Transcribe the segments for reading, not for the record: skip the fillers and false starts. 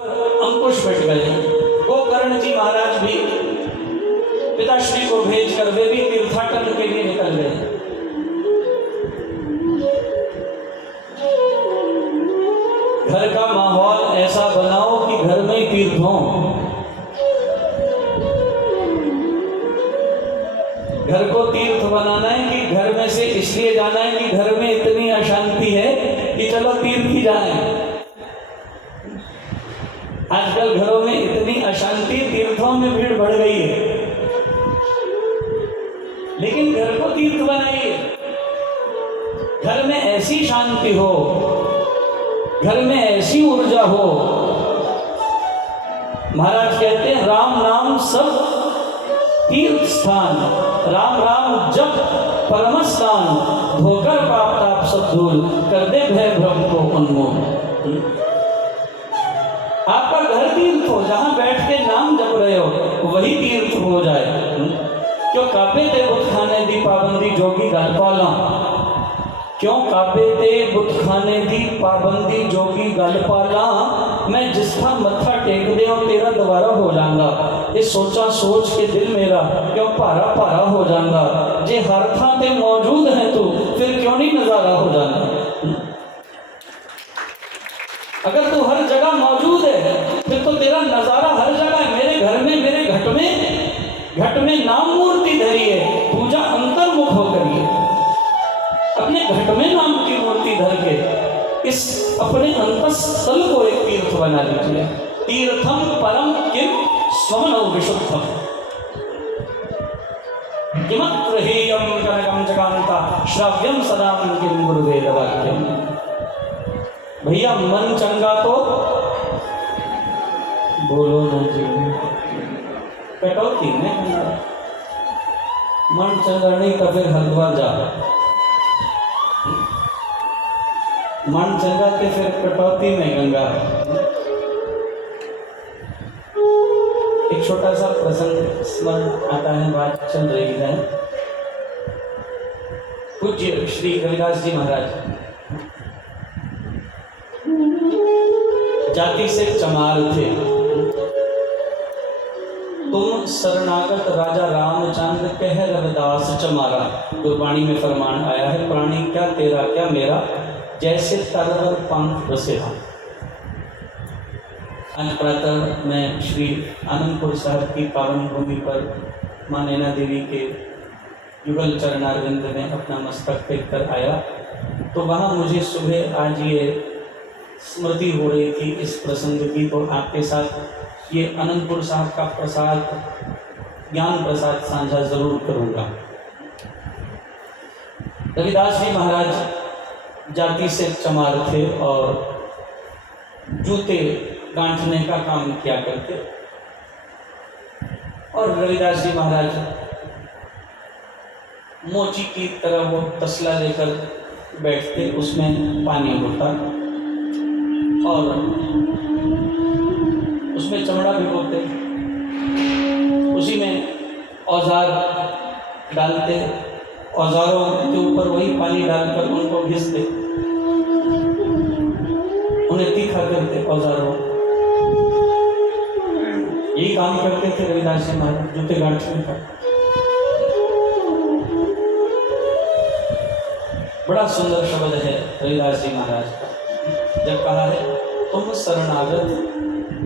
अंकुश बच गए। गोकर्ण जी महाराज भी पिताश्री को भेजकर वे भी तीर्थाटन के लिए निकल गए। घर का माहौल ऐसा बनाओ कि घर में तीर्थ हो। घर को तीर्थ बनाना है कि घर में से इसलिए जाना है कि घर में इतनी अशांति है कि चलो तीर्थ ही जाए। आजकल घरों में इतनी अशांति, तीर्थों में भीड़ बढ़ गई है, लेकिन घर को तीर्थ बनाइए। घर में ऐसी शांति हो, घर में ऐसी ऊर्जा हो। महाराज कहते हैं राम नाम सब तीर्थ स्थान, राम राम जप परम स्थान, धोकर पाप ताप सब धूल, कर दे भय भ्रम को उन्मूल। आपका घर तीर्थ हो, जहां बैठ के नाम जप रहे हो वही तीर्थ हो जाए। क्यों कापे ते बुत खाने दी पाबंदी जोगी गल पाला, क्यों कापे ते बुत खाने दी पाबंदी जोगी गल पाला, मैं जिसका मत्था टेक दे और तेरा दोबारा हो जाऊंगा। ये सोचा सोच के दिल मेरा क्यों भारा भारा हो जाऊंगा। जे हर थां ते मौजूद है तू, फिर क्यों नहीं नजारा हो जाना। अगर तू हर जगह मौजूद है फिर तो तेरा नजारा हर जगह है। मेरे घर में, मेरे घट में नाम मूर्ति धरी है, पूजा अंतर्मुख होकर ही। अपने घट में नाम की मूर्ति धर के इस अपने अंतस्थल को एक तीर्थ बना लीजिए। तीर्थम परम किम स्वमनो विशुद्धम, किमत्र हेयं कनकं जगान्ता श्राव्यं सदा किम गुरुवेद वाक्यम। भैया मन चंगा तो बोलो ना जी, कटौती में मन चंगा नहीं तो फिर हरिद्वार जा। मन चंगा के फिर कटौती में गंगा। एक छोटा सा प्रसंग स्मरण आता है, बात चल रही है। पूज्य श्री रविदास जी महाराज जाति से चमार थे। तुम शरणागत राजा रामचंद्र कह रविदास चमारा। गुरबाणी में फरमान आया है, प्राणी क्या तेरा क्या मेरा, जैसे तरवर पंख बसेरा। आज प्रातः मैं श्री आनंदपुर साहब की पावन भूमि पर मां नैना देवी के युगल चरणारविंद में अपना मस्तक टेक कर आया, तो वहाँ मुझे सुबह आज ये स्मृति हो रही थी इस प्रसंग की। तो आपके साथ ये आनंदपुर साहब का प्रसाद, ज्ञान प्रसाद साझा जरूर करूँगा। रविदास जी महाराज जाति से चमार थे और जूते गांठने का काम किया करते। और रविदास जी महाराज मोची की तरह वो तसला लेकर बैठते, उसमें पानी होता और उसमें चमड़ा भिगोते, उसी में औजार डालते, औजारों के ऊपर वही पानी डालकर उनको घिसते, उन्हें तीखा करते औजारों। यही काम करते थे रविदास जी महाराज, जूते गांठने का। बड़ा सुंदर शब्द है रविदास जी महाराज का, जब कहा है तुम शरणागत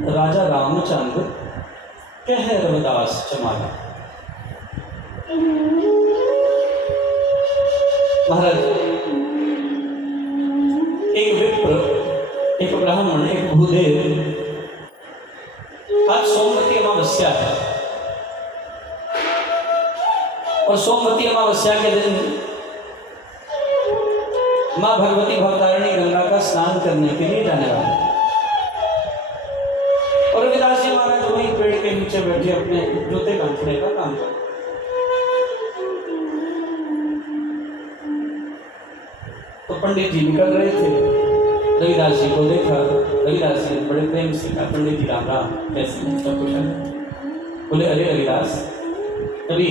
राजा रामचंद्र कह रविदास चमारा। महाराज एक विप्र, एक ब्राह्मण, एक भूदेव, आज सोमवती अमावस्या है और सोमवती अमावस्या के दिन माँ भगवती भवतारिणी गंगा का स्नान करने के लिए जाने वाले। और रविदास जी महाराज वहीं पेड़ के नीचे बैठे अपने जूते गांठने का काम करते। तो पंडित जी निकल रहे थे, रविदास जी को देखा। रविदास जी ने बड़े प्रेम से कहा, पंडित जी राम राम, कैसे हैं, सब कुशल है? बोले अरे रविदास, कभी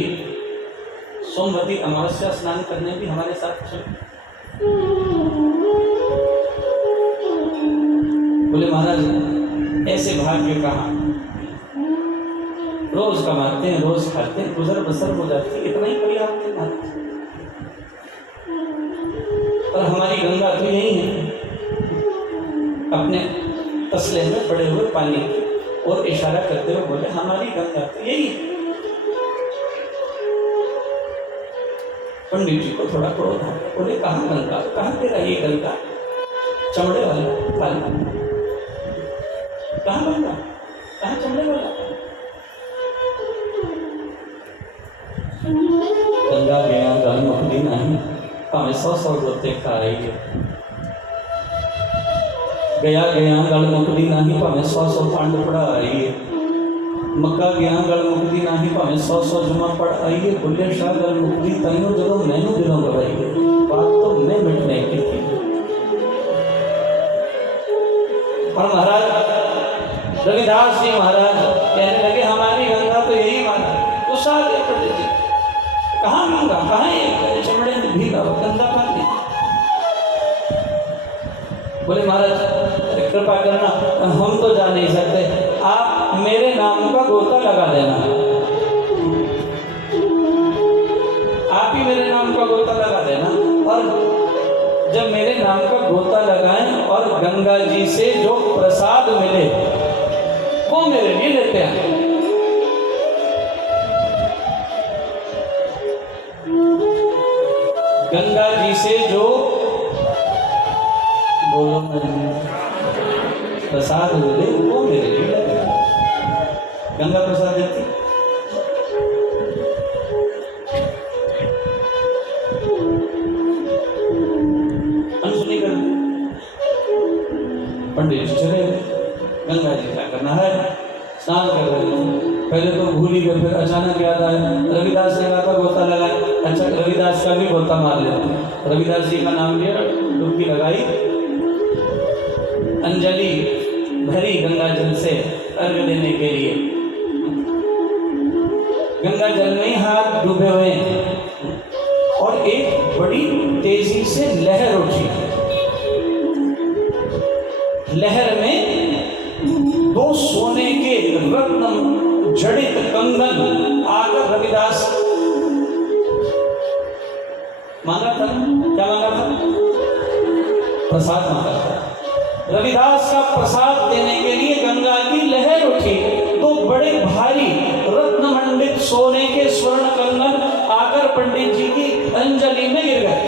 सोमवती अमावस्या स्नान करने भी हमारे साथ चलो। बोले महाराज ऐसे भाग्य कहाँ, रोज कमाते हैं, रोज खाते हैं, गुजर बसर हो जाती है, इतना ही पर्याप्त है। और हमारी गंगा तो यही है, अपने तसले में पड़े हुए पानी की और इशारा करते हुए बोले हमारी गंगा तो यही है। पंडित जी को थोड़ा क्रोध आया, बोले कहाँ गंगा, कहाँ तेरा ये गंगा चमड़े वाला काला, कहाँ गंगा, कहाँ चमड़े वाला। गंगा गया गल मुक्ति नहीं, भावें 100 गोते खाइए। गया गल मुक्ति नहीं, भावें 100 पांड पढ़ाइए। मक्का गया गल मुक्ति नहीं, भावें 100 जुमा पढ़ाइए। बुल्ले शाह गल मुक्ति तैनों जदों मैनू दिलों गवाइए। बात तो मैं मिटने की थी। और महाराज रविदास जी महाराज कहने लगे हमारी गंगा तो यही महाराज। गुस्सा आ गया पंडित जी, कहाँ गंगा, कहाँ ये चमड़े में भीगा गंदा पानी। बोले महाराज कृपा करना, हम तो जा नहीं सकते, आप मेरे नाम का गोता लगा देना, आप ही मेरे नाम का गोता लगा देना। और जब मेरे नाम का गोता लगाएं और गंगा जी से जो प्रसाद मिले वो मेरे लिए लेते हैं। गंगा जी से जो बोलो प्रसाद मिले वो मेरे लिए लेते हैं। गंगा प्रसाद देती, अनसुनी कर दी। पंडित जी चले गंगा जी क्या करना है, स्नान कर रहे थे। पहले तो भूल ही गए, फिर अचानक याद आया रविदास ने कहा था गोता लगाए, अच्छा रविदास का भी गोता मार लेते। रविदास जी का नाम लिया, डुबकी लगाई, अंजलि भरी गंगा जल से अर्घ देने के लिए। गंगा जल में हाथ डूबे हुए और एक बड़ी तेजी से लहर उठी। लहर में 2 सोने के रत्न जड़ित कंगन आकर रविदास मांगा था। क्या मांगा था? प्रसाद मांगा था। रविदास का प्रसाद देने के लिए गंगा की लहर उठी तो बड़े भारी रत्न मंडित सोने के स्वर्ण कंगन आकर पंडित जी की अंजलि में गिर गए।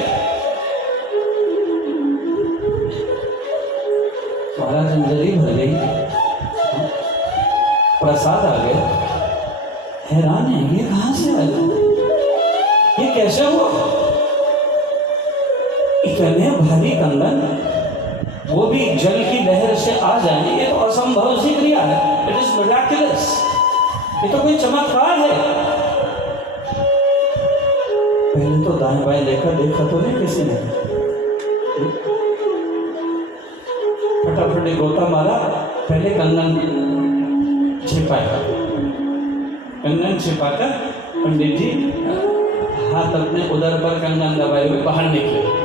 महाराज अंजलि भर गई, प्रसाद आ गया, हैरान है ये कहां से आया, ये कैसे हुआ। इतने भारी कंगन वो भी जल की लहर से आ जाए, ये तो असंभव सी क्रिया है। इट इज मिराकुलस, ये तो कोई चमत्कार है। पहले तो दाएं बाएं देखा तो नहीं किसी ने, फटाफट गोता मारा। पहले कंगन छिपाया, कंगन छिपाकर पंडित जी हाथ अपने उदर पर कंगन दबाए हुए बाहर निकले।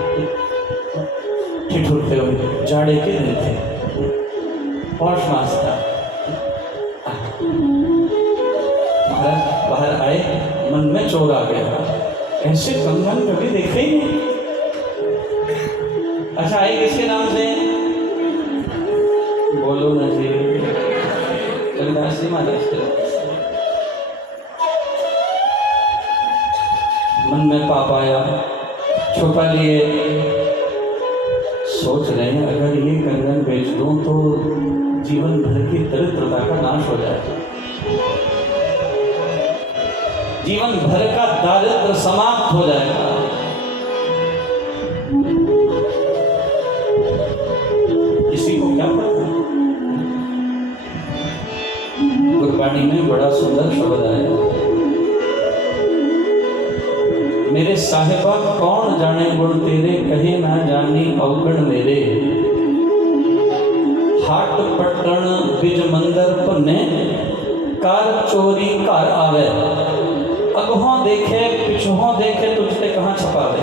ठिठुरते हुए, जाड़े के दिन थे, पौष मास था। महाराज बाहर आए, मन में चोर आ गया, ऐसे कंगन कभी देखे ही नहीं। अच्छा आए किसके नाम से, बोलो ना जी, रविदास जी महाराज के। मन में पाप आया, छुपा लिए, सोच रहे हैं अगर ये कंगन बेच दूं तो जीवन भर की दरिद्रता का नाश हो जाएगा, जीवन भर का दारिद्र समाप्त हो जाएगा। किसी को क्या पता। गुरबाणी में बड़ा सुंदर शब्द आया, मेरे साहिबा कौन जाने गुण तेरे, कहे ना जानी अवगुण मेरे। हाट पटन बिज मंदर पुन्ने, कार चोरी कार आवे। अगहों देखे पिछहों देखे, तुझसे कहाँ छपावे।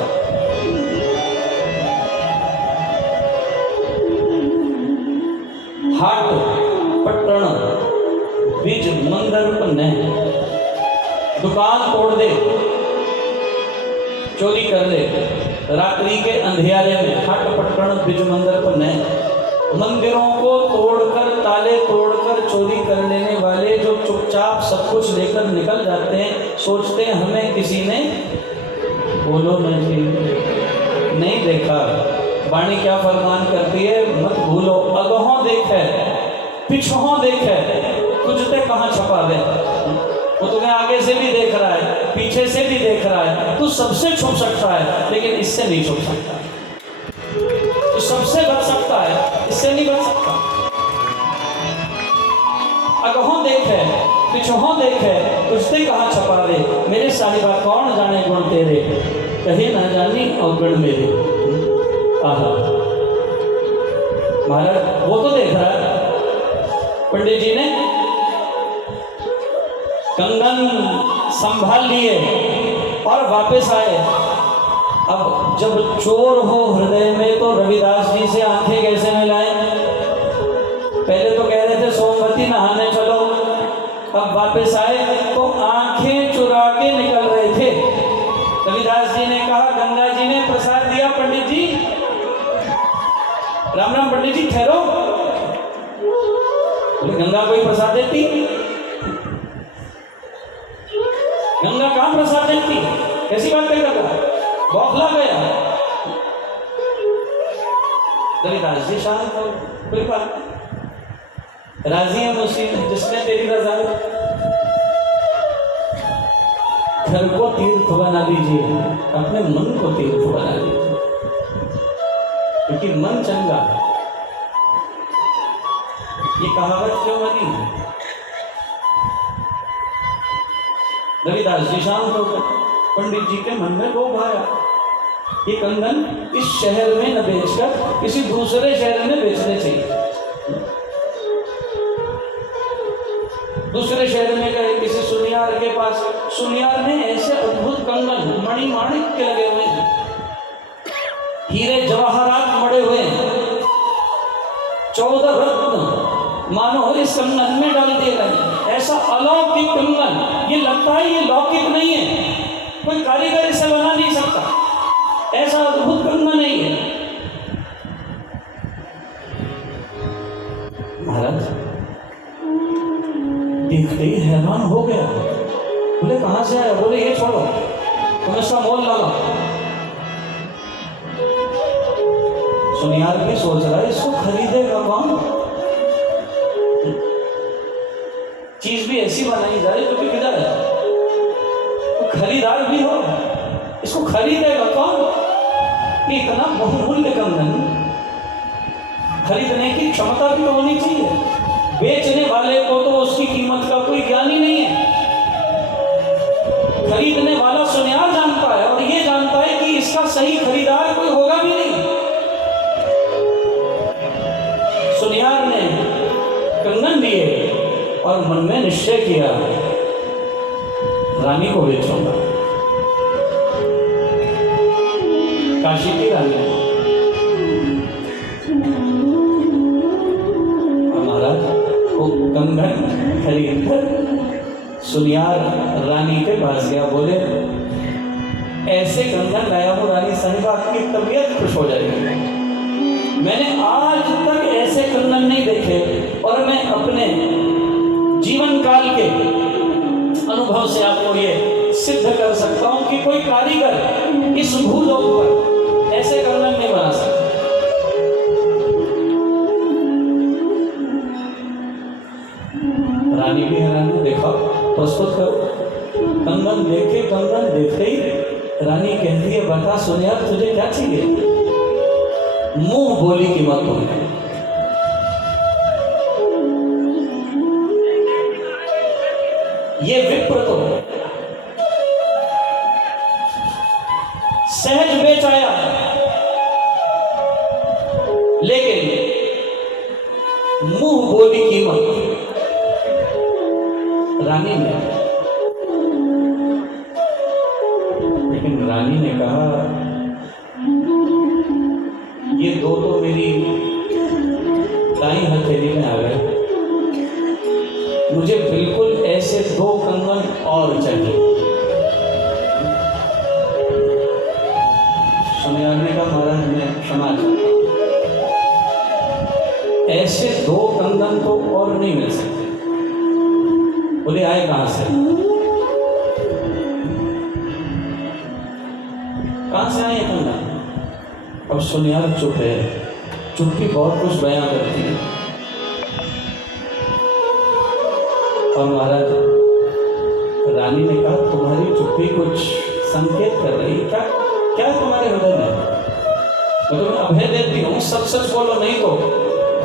हाट बिज मंदर पन्ने, दुकान तोड़ दे, चोरी कर ले, रात्रि के अंधेरे में हट पटकन बिज मंदिर पन्ने। मंदिरों को तोड़कर, ताले तोड़कर चोरी कर लेने वाले जो चुपचाप सब कुछ लेकर निकल जाते हैं, सोचते हैं हमें किसी ने बोलो नहीं देखा। वाणी क्या फरमान करती है, मत भूलो अगहों देखे पिछहों देखे, तुझते कहाँ छुपावे। वो तुम्हें आगे से भी देख रहा है, पीछे से भी देख रहा है, तू सबसे छुप सकता है लेकिन इससे नहीं छुप सकता। तू सबसे बच सकता है, इससे नहीं बच सकता। अगहों देखे पिछहों देखे, तुझते कहाँ छुपावे। मेरे साहिबा कौन जाने गुण तेरे, कहे ना जानी अवगुण मेरे। आहा, महाराज वो तो देख रहा है। पंडित जी ने कंगन संभाल लिए और वापस आए। अब जब चोर हो हृदय में तो रविदास जी से आंखें कैसे मिलाएं। पहले तो कह रहे थे सोमवती नहाने चलो, अब वापस आए तो आंखें चुरा के निकल रहे थे। रविदास जी ने कहा, गंगा जी ने प्रसाद दिया पंडित जी। राम राम पंडित जी, ठहरो। बोले गंगा कोई प्रसाद देती? गंगा कहाँ प्रसाद देती? कैसी बात कर रहा? बौखला गया। रविदास जी शांत हो, कोई बात नहीं, राजी है मुझसे, जिसने तेरी रजा। घर को तीर्थ बना दीजिए, अपने मन को तीर्थ बना दीजिए, क्योंकि मन चंगा। ये कहावत क्यों बनी? रविदास जी शांत हो गए। पंडित जी के मन में लोभ आया, ये कंगन इस शहर में न बेचकर किसी दूसरे शहर में बेचने चाहिए। दूसरे शहर में गए किसी सुनियार के पास। सुनियार ने ऐसे अद्भुत कंगन मणि माणिक के लगे हुए हैं, हीरे जवाहरात मड़े हुए हैं, 14 रत्न मानो इस कंगन में डाल दिए गए। ऐसा अलौकिक कंगन, ये लगता है ये लौकिक नहीं है, कोई कारीगर इसे बना नहीं सकता, ऐसा अद्भुत कंगन नहीं है। महाराज देखते ही हैरान हो गया। बोले कहाँ से आया? बोले ये छोड़ो, तुम इसका मोल लगा। सुनियार भी सोच रहा है इसको खरीदेगा कौन? चीज भी ऐसी बनाई जाए जो बिक जाए, तो खरीदार भी हो, इसको खरीदेगा कौन? इतना बहुमूल्य कंगन खरीदने की क्षमता भी तो होनी चाहिए। बेचने वाले को तो उसकी कीमत का कोई ज्ञान ही नहीं है। खरीदने वाला सुनियार जानता है और ये जानता है कि इसका सही खरीदार कोई होगा भी नहीं। सुनियार ने कंगन दिए और मन में निश्चय किया, रानी को बेचूंगा, काशी की रानी। और महाराज वो कंगन खरीद कर सुनियार रानी के पास गया। बोले ऐसे कंगन लाया हूँ रानी साहिबा, आपकी तबीयत खुश हो जाएगी। मैंने आज तक ऐसे कंगन नहीं देखे और मैं अपने जीवन काल के अनुभव से आपको ये सिद्ध कर सकता हूं कि कोई कारीगर इस भूलोक पर ऐसे कंगन नहीं बना सकता। रानी भी हैरान हो, देखा प्रस्तुत करो। कंगन देखे, कंगन देखते ही रानी कहती है, बता सुनियार तुझे क्या चाहिए? मुंह बोली कीमत हो। ये विप्र तो सहज बेच आया, लेकिन मुंह बोली कीमत रानी ने। लेकिन रानी ने कहा, ये दो तो मेरी दाई हथेली में आ गए, मुझे बिल्कुल ऐसे 2 कंगन और चाहिए। सुनियार ने कहा महाराज मैं क्षमा चाहता हूं, ऐसे 2 कंगन तो और नहीं मिल सकते। बोले आए कहां से? कहां से आए कंगन? अब सुनियार चुप है, चुप्पी बहुत कुछ बयां करती है। और महाराज रानी ने कहा तुम्हारी चुप्पी कुछ संकेत कर रही, क्या क्या तुम्हारे हृदय में? मैं तुम्हें अभय देती हूँ, सच सच बोलो, नहीं तो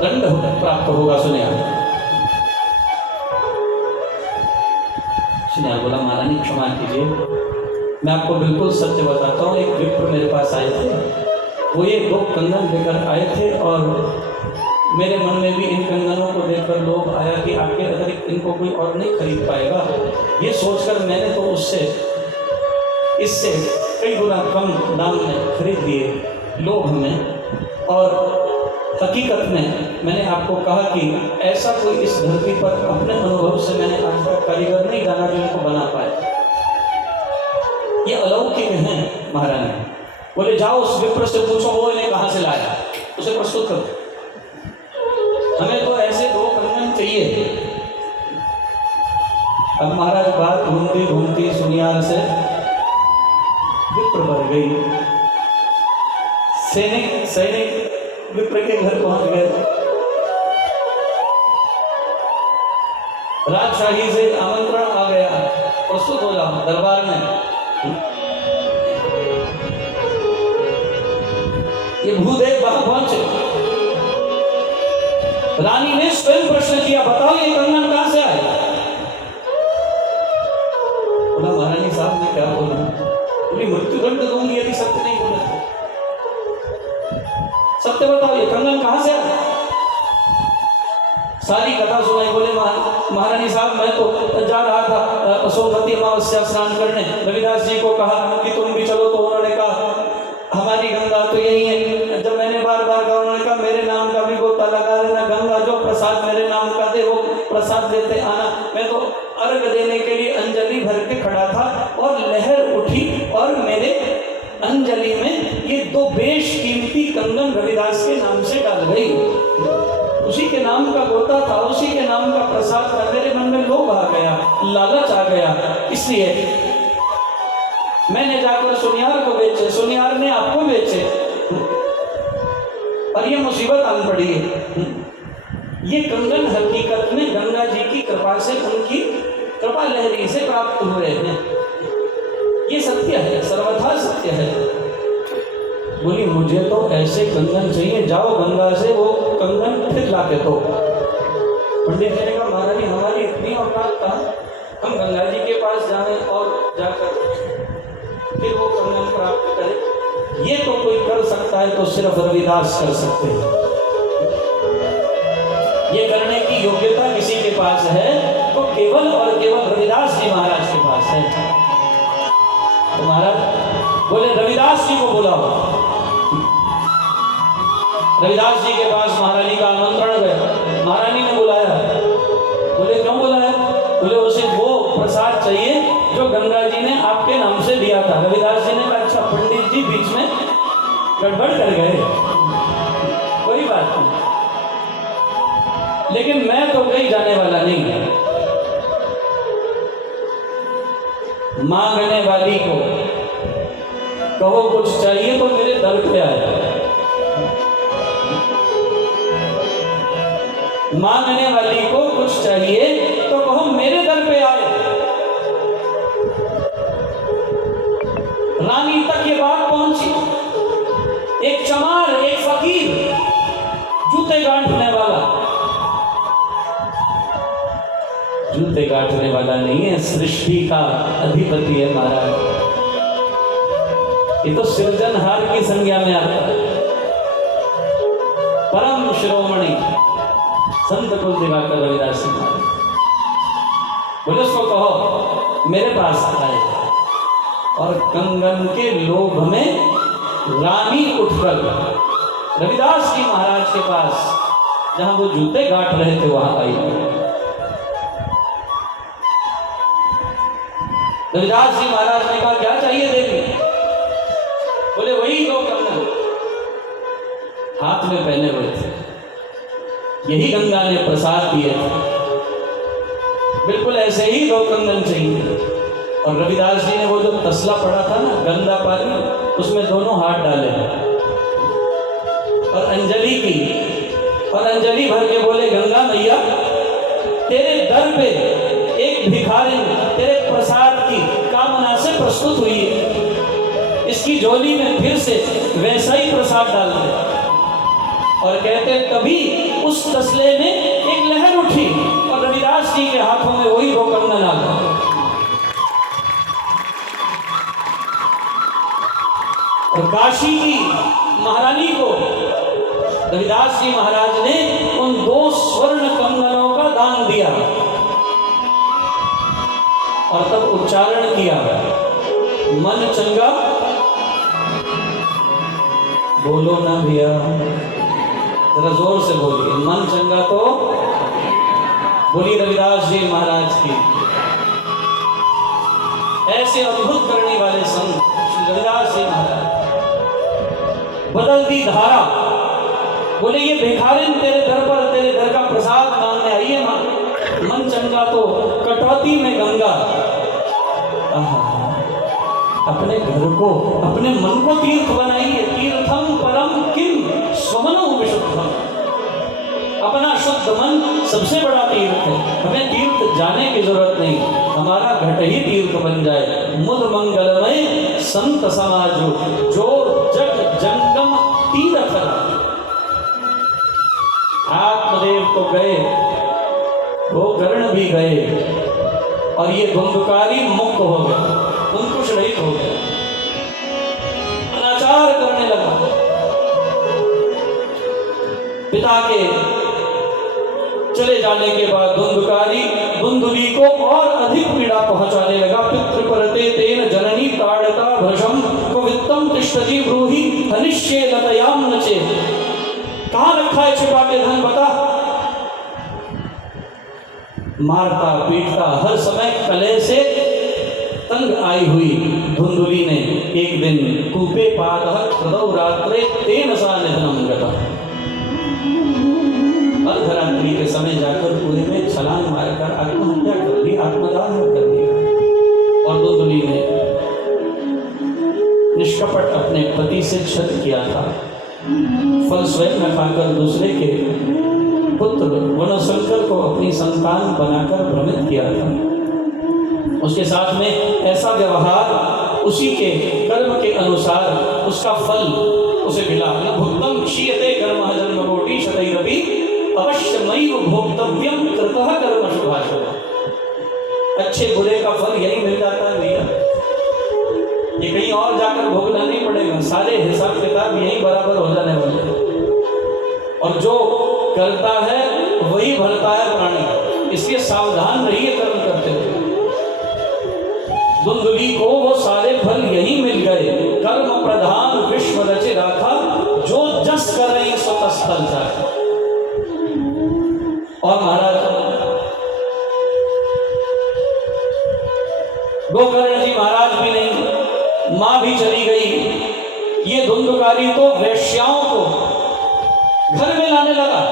दंड प्राप्त होगा। सुनियार बोला महारानी क्षमा कीजिए, मैं आपको बिल्कुल सत्य बताता हूँ। एक विप्र मेरे पास आए थे, वो ये 2 कंगन लेकर आए थे और मेरे मन में भी इन कंगनों को देखकर लोग आया कि आखिर अगर इनको कोई और नहीं खरीद पाएगा, ये सोचकर मैंने तो इससे कई गुना कम दाम में खरीद लिए लोभ में। और हकीकत में मैंने आपको कहा कि ऐसा कोई इस धरती पर अपने अनुभव से मैंने आज तक कारीगर नहीं जाना जो इनको बना पाए। ये अलौकिक हैं महारानी। बोले जाओ उस विप्र से पूछो वो इन्हें कहाँ से लाया, उसे प्रस्तुत करो, हमें तो ऐसे 2 कंगन चाहिए। अब महाराज बात घूमती घूमती सुनियार से विप्र बढ़ गई। सैनिक विप्र के घर पहुंच गए। राजशाही से आमंत्रण आ गया, प्रस्तुत हो जाओ दरबार में। ये भूदेव वहां पहुंचे। रानी ने स्वयं प्रश्न किया, बताओ ये कंगन कहां से आए? बोला महारानी साहब मैं क्या बोलूं, पूरी मृत्युदंड दूंगी यदि सत्य नहीं बोले तो। सत्य बताओ ये कंगन कहां से आए? सारी कथा सुनाई। बोले महारानी साहब मैं तो जा रहा था सोमवती अमावस्या स्नान करने, रविदास जी को कहा कि तुम भी चलो, तो उन्होंने कहा हमारी गंगा तो यही है। जब मैंने बार बार कहा, उन्होंने कहा मेरे नाम का भी गोता लगा लेना, गंगा जो प्रसाद मेरे नाम का दे वो प्रसाद देते आना। मैं तो अर्घ देने के लिए अंजलि भर के खड़ा था और लहर उठी और मेरे अंजलि में ये 2 बेशकीमती कंगन रविदास के नाम से डाल गई। उसी के नाम का गोता था, उसी के नाम का प्रसाद था। मेरे मन में लोभ आ गया, लालच आ गया, इसलिए मैंने जाकर सुनियार को बेचे, सुनियार ने आपको बेचे और ये मुसीबत आन पड़ी है। ये कंगन हकीकत में गंगा जी की कृपा से, उनकी कृपा लहरी से प्राप्त हुए हैं। ये सत्य है, सर्वथा सत्य है। बोली मुझे तो ऐसे कंगन चाहिए, जाओ गंगा से वो कंगन फिर ला के दो। पंडित जी ने कहा महारानी हमारी इतनी औकात था, हम गंगा जी के पास जाएं और जाकर फिर वो कंगन प्राप्त करें? ये तो कोई कर सकता है तो सिर्फ रविदास कर सकते हैं। ये करने की योग्यता किसी के पास है तो केवल और केवल रविदास जी महाराज के पास है। तो महाराज बोले रविदास जी को बुलाओ। रविदास जी के पास महारानी का आमंत्रण गया। महारानी ने बुलाया। बोले क्यों बुलाया? बोले उसे वो प्रसाद चाहिए जो गंगा जी ने आपके नाम से दिया था। रविदास जी ने कहा अच्छा पंडित जी बीच में गड़बड़ कर गए, कोई बात नहीं, लेकिन मैं तो कहीं जाने वाला नहीं। मांगने वाली को कहो कुछ चाहिए तो मेरे दर पे आए। मांगने वाली को कुछ चाहिए तो कहो मेरे दर पे आए। रानी तक ये बात पहुंची। एक चमार, एक फकीर, जूते गांठने वाला, जूते गांठने वाला नहीं है, सृष्टि का अधिपति है महाराज। ये तो सृजनहार की संज्ञा में आता है। परम शिरोमणि संत कुल दिवाकर रविदास महाराज। बोले उसको कहो मेरे पास आए। और कंगन के लोभ में रानी उठकर रविदास जी महाराज के पास, जहां वो जूते गांठ रहे थे, वहां आई। रविदास जी महाराज ने कहा क्या चाहिए देवी? बोले वही दो कंगन हाथ में पहने हुए थे, यही गंगा ने प्रसाद दिए थे, बिल्कुल ऐसे ही दो कंगन चाहिए। और रविदास जी ने वो जो तसला पड़ा था ना गंदा पानी, उसमें दोनों हाथ डाले और अंजलि की, और अंजलि भर के बोले गंगा मैया तेरे दर पे एक भिखारिन तेरे प्रसाद की कामना से प्रस्तुत हुई है, इसकी झोली में फिर से वैसा ही प्रसाद डाल दे। और कहते तभी उस तसले में एक लहर उठी और रविदास जी के हाथों में वही दो कंगन आ गए। और काशी की महारानी को रविदास जी महाराज ने उन दो स्वर्ण कंगनों का दान दिया और तब उच्चारण किया, मन चंगा बोलो ना भैया, जरा जोर से बोलिए, मन चंगा तो बोली रविदास जी महाराज की। ऐसे अद्भुत करने वाले संत श्री रविदास जी महाराज। बदलती धारा, बोले ये भिखारिन तेरे दर पर तेरे दर का प्रसाद मांगने आई है मां, मन चंगा तो कटौती में गंगा। अपने घर को अपने मन को तीर्थ बनाइए, तीर्थम परम किम स्वमनो विशुद्धम। अपना शुद्ध मन सबसे बड़ा तीर्थ है, हमें तीर्थ जाने की जरूरत नहीं, हमारा घट ही तीर्थ बन जाए। मुद मंगलमय संत समाजो जो जग जंगम तीर्थ। आत्मदेव तो गए, गोकर्ण भी गए और ये धुंधकारी मुक्त हो गए, अंकुश रहित हो गए, अनाचार करने लगा। पिता के चले जाने के बाद धुंधकारी धुंधुली को और अधिक पीड़ा पहुंचाने लगा। पितृ परते तेन जननी ताड़ता भ्रशम पवित्रम तिष्ठति ब्रूहि हनिष्ये लतयाम नचे। कहां रखा है छिपा के धन बता। मारता पीटता हर समय कलह से तंग आई हुई धुंधुली ने एक दिन कूपे पातः कृतौ रात्रे तेन सा निधनम गतः। अर्धरात्रि के समय जाकर कुएं में छलांग मारकर आत्महत्या कर दी, आत्मदान कर दिया। और धुंधुली ने निष्कपट अपने पति से छल किया था, फल स्वयं न खाकर दूसरे के पुत्र वनशंकर को अपनी संतान बनाकर भ्रमित किया था। उसके साथ में ऐसा व्यवहार उसी के कर्म के अनुसार उसका फल उसे मिला। न भुक्तम क्षीयते कर्मः जन्मकोटि शतैरपि अवश्यमेव भोक्तव्यम कृतः कर्म शुभाशुभ। अच्छे बुरे का फल यही मिल जाता है भैया, ये कहीं और जाकर भोगना नहीं पड़ेगा, सारे हिसाब किताब यही बराबर हो जाने वाले हैं। और जो करता है वही भरता है प्राणी, इसलिए सावधान रहिए कर्म करते हुए। धुंधुली को वो सारे फल यही मिल गए। कर्म प्रधान विश्व रचे राखा, जो जस कर रही सो तस फल जाए। और महाराज गोकर्ण जी महाराज भी नहीं, मां भी चली गई। ये धुंधकारी तो वैश्याओं को घर में लाने लगा।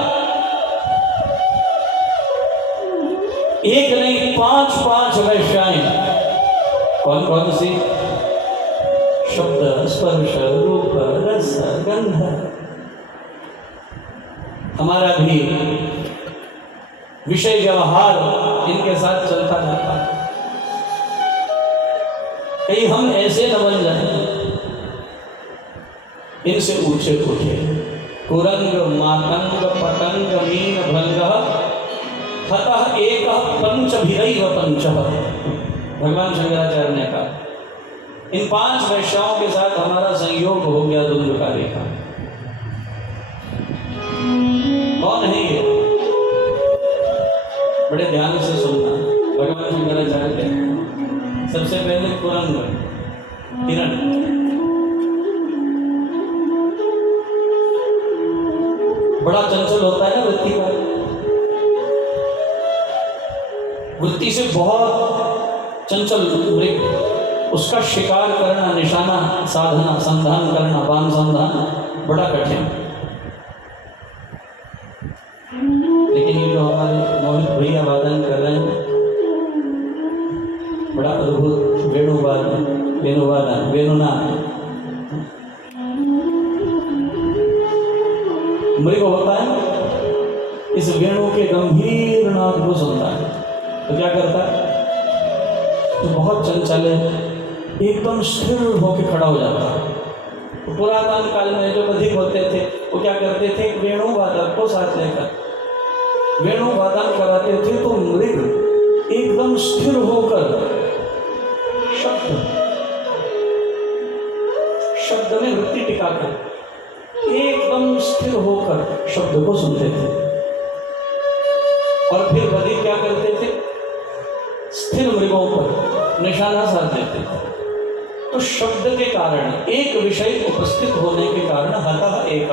एक नहीं 5-5 वैश्याएं। कौन कौन सी? शब्द स्पर्श रूप रस गंध। हमारा भी विषय व्यवहार इनके साथ चलता जाता है। कहीं हम ऐसे न बन जाए इनसे ऊंचे उठे। कुरंग मातंग पतंग मीन भंग हतः एक पंचभिरैव पंचः। भगवान शंकराचार्य ने कहा इन 5 वैश्याओं के साथ हमारा संयोग हो गया धुंधकारी का। कौन है ये? बड़े ध्यान से सुनना। भगवान शंकराचार्य कहते सबसे पहले कुरंग हिरण, बड़ा चंचल होता है ना वृत्ति का, वृत्ति से बहुत चंचल मृग, उसका शिकार करना, निशाना साधना, संधान करना, बाण संधान बड़ा कठिन। लेकिन ये जो हमारे मोहित भैया वादन कर रहे हैं, बड़ा अद्भुत वेणुवादन, वेणुनाद। मृग होता है, इस वेणु के गंभीर नाद को सुनता है तो क्या करता है, तो बहुत चंचल है, एकदम स्थिर होकर खड़ा हो जाता है। तो पुरातन काल में जो अधिक होते थे वो क्या करते थे, वेणु वादक को साथ लेकर वेणु वादन कराते थे, तो मृग एकदम स्थिर होकर शब्द में वृत्ति टिकाकर एकदम स्थिर होकर शब्द को सुनते थे। और फिर बधिक क्या करते थे, स्थिर मृगों पर निशाना साध देते थे। तो शब्द के कारण, एक विषय उपस्थित होने के कारण हतः एक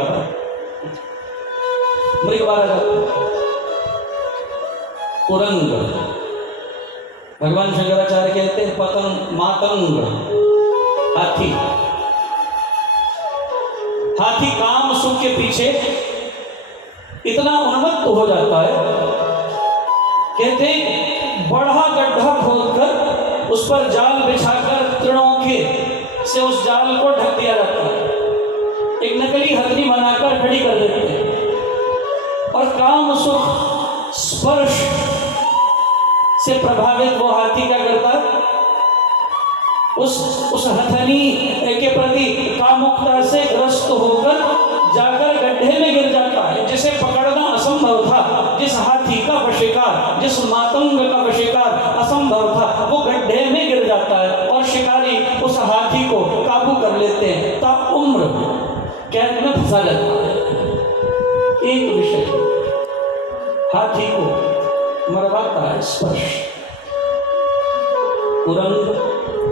मृग मारा जाता। कुरंग, भगवान शंकराचार्य कहते हैं पतंग, मातंग, हाथी। हाथी काम सुख के पीछे इतना उन्मत्त हो जाता है, कहते बड़ा गड्ढा खोदकर उस पर जाल बिछाकर तृणों के से उस जाल को ढक दिया जाता है, एक नकली हथनी बनाकर खड़ी कर देते हैं। और काम सुख स्पर्श से प्रभावित वो हाथी क्या करता है, उस हथनी के प्रति कामुकता से ग्रस्त होकर जाकर गड्ढे में गिर जाता है, जिसे पकड़ना असंभव था। जिस हाथी का वशीकार, जिस मातंग का वशीकार असंभव था, वो गड्ढे में गिर जाता है और शिकारी उस हाथी को काबू कर लेते हैं, ता उम्र कैद में फंसा जाता है। एक विषय हाथी को मरवाता है, स्पर्श। कुरंग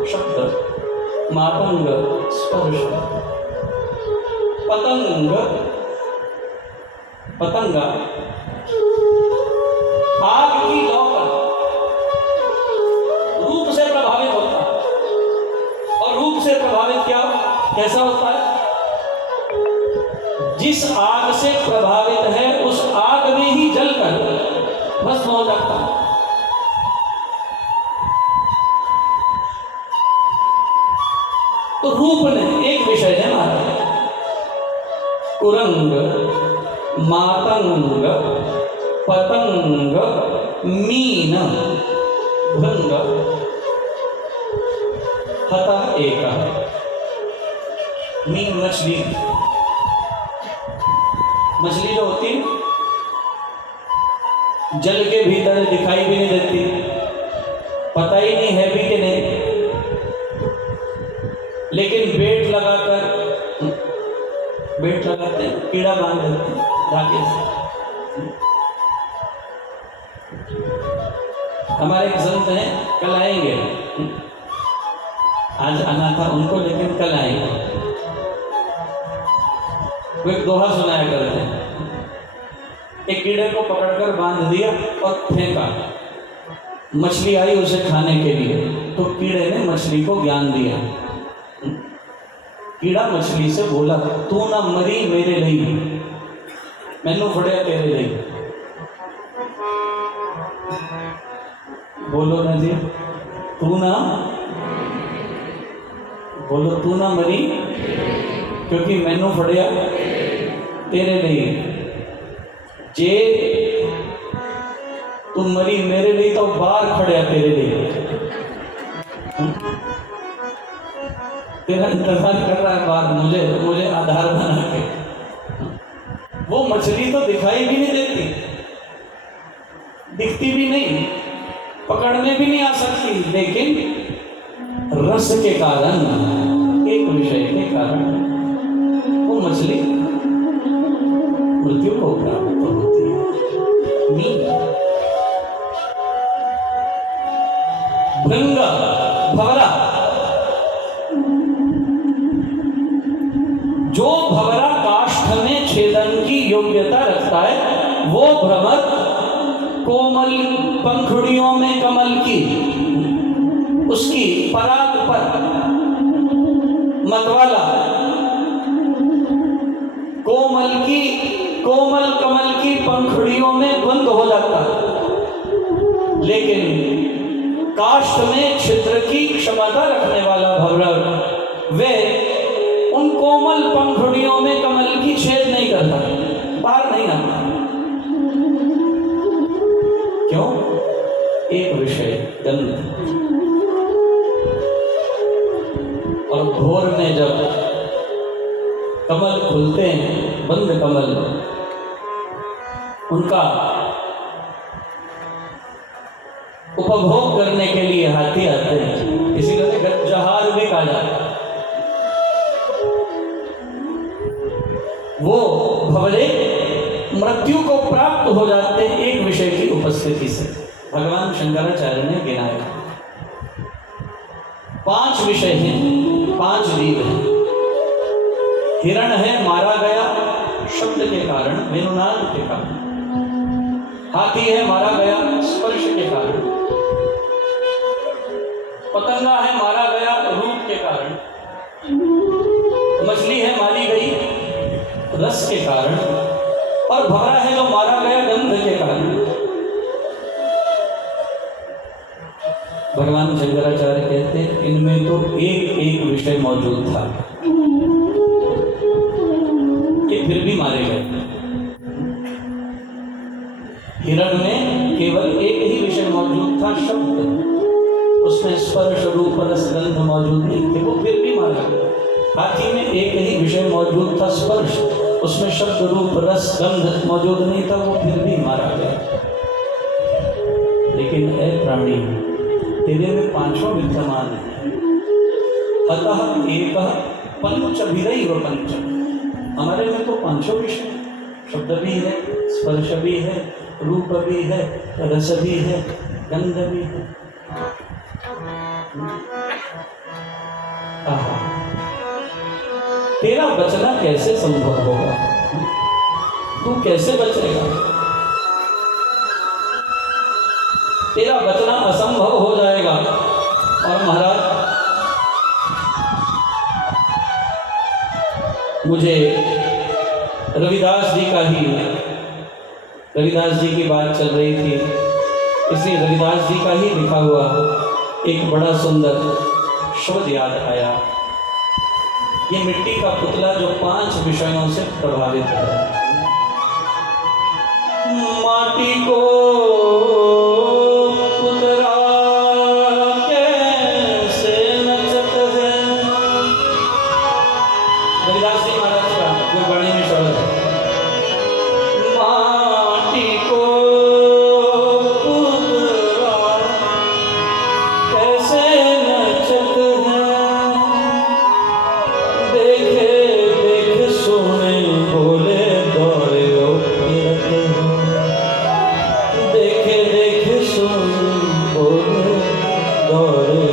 शब्द, मातंग स्पर्श, पतंगा आग की लौ पर रूप से प्रभावित होता है। और रूप से प्रभावित कैसा होता है, जिस आग से प्रभावित है उस आग में ही जलकर भस्म हो जाता है। तो रूप ने एक विषय है हमारा, कुरंग, मातंग, पतंग, मीन, भृंग, हतः एक। मीन मछली, मछली जो होती है जल के भीतर दिखाई भी नहीं देती, पता ही नहीं है भी कि नहीं, लेकिन बेट लगाते हैं, कीड़ा बांध देते हैं धागे से। हमारे एक संत हैं, कल आएंगे, आज आना था उनको लेकिन कल आएंगे। वो एक दोहा सुनाया करते हैं, एक कीड़े को पकड़कर बांध दिया और फेंका, मछली आई उसे खाने के लिए, तो कीड़े ने मछली को ज्ञान दिया। कीड़ा मछली से बोला, तू ना मरी मेरे लिए, मैनू फड़िया तेरे लिए। बोलो ना जी, तू ना मरी क्योंकि मैनू फड़िया तेरे लिए। जे तू मरी मेरे लिए तो बाहर खड़िया तेरे लिए, तेरा इंतजार कर रहा है बाहर, मुझे आधार बना के। वो मछली तो दिखाई भी नहीं देती, दिखती भी नहीं, पकड़ने भी नहीं आ सकती, लेकिन रस के कारण, एक विषय के कारण वो मछली मृत्यु को प्राप्त होती है। भृंग, भंवरा, जो भंवरा काष्ठ में छेदन की योग्यता रखता है, वो भ्रमर कोमल पंखुड़ियों में कमल की उसकी पराग पर मतवाला कोमल कमल की पंखुड़ियों में बंद हो जाता, लेकिन काष्ठ में छिद्र की क्षमता रखने वाला भवरव वे उन कोमल पंखुड़ियों में कमल की छेद नहीं करता, बाहर नहीं आता। क्यों? एक विषय गंध। और भोर में जब कमल खुलते हैं, बंद कमल, उनका उपभोग करने के लिए हाथी आते हैं, इसीलिए गज्जहार भी कहा जाता है। वो भवरे मृत्यु को प्राप्त हो जाते हैं एक विषय की उपस्थिति से। भगवान शंकराचार्य ने गिनाया 5 विषय हैं, 5 जीव हैं। हिरण है मारा गया शब्द के कारण, वेणुनाद के कारण। हाथी है मारा गया स्पर्श के कारण। पतंगा है मारा गया रूप के कारण। मछली है मारी गई रस के कारण। और भवरा है जो मारा गया गंध के कारण। भगवान शंकराचार्य कहते हैं इनमें तो एक एक विषय मौजूद था, कि फिर भी मारे गए। हिरण में केवल एक ही विषय मौजूद था, शब्द। उसमें स्पर्श रूप रस गंध मौजूद नहीं थे, वो फिर भी मारा गया। हाथी में एक ही विषय मौजूद था, स्पर्श। उसमें शब्द रूप रस गंध मौजूद नहीं था, वो फिर भी मारा गया। लेकिन ऐ प्राणी, तेरे में 5 विद्यमान है। अतः एक पंचभिरैव पंचम। हमारे में तो 5 विषय, शब्द भी है, स्पर्श भी है, रूप भी है, रस भी है, गंध भी है। तेरा बचना कैसे संभव होगा? तू कैसे बचेगा? तेरा बचना असंभव हो जाएगा। और महाराज, मुझे रविदास जी की बात चल रही थी, इसलिए रविदास जी का ही लिखा हुआ एक बड़ा सुंदर शोध याद आया। ये मिट्टी का पुतला जो 5 विषयों से प्रभावित है। माटी को पुतला कैसे नचत है। रविदास जी महाराज का गुरबाणी में शब्द है। माटी को पुतला कैसे नचत है। देखे देख सुने बोले दौड़े फिरत है। देखे देख सुने बोले दौड़े